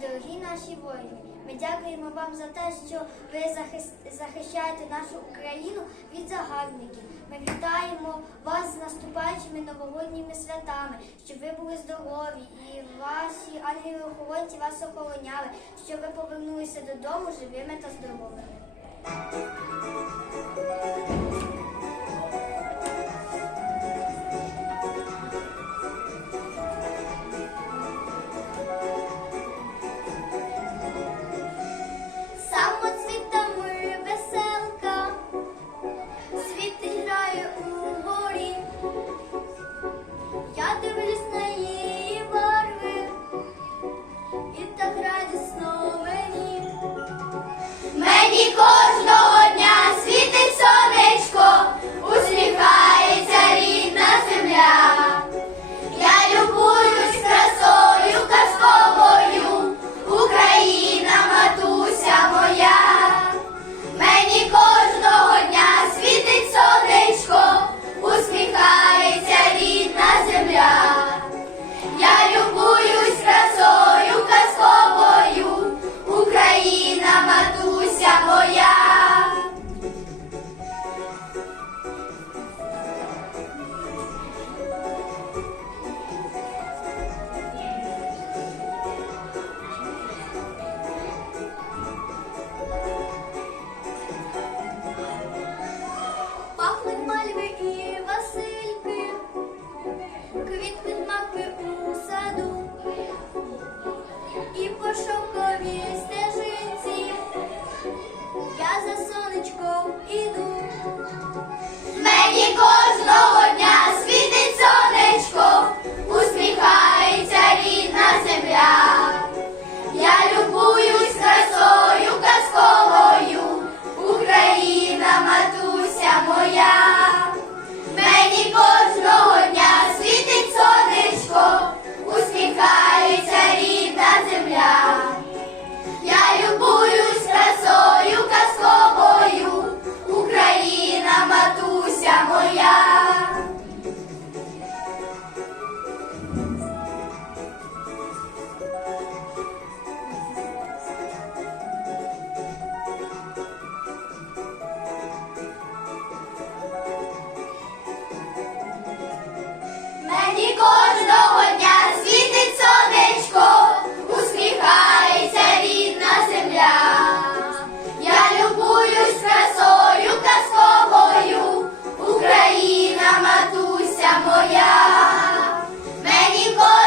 Дорогі наші воїни, ми дякуємо вам за те, що ви захищаєте нашу Україну від загарбників. Ми вітаємо вас з наступаючими новогодніми святами, щоб ви були здорові і ваші ангели-охоронці вас охороняли, щоб ви повернулися додому живими та здоровими. Так радісно мені. Мені кожного квітнуть маки у Bye.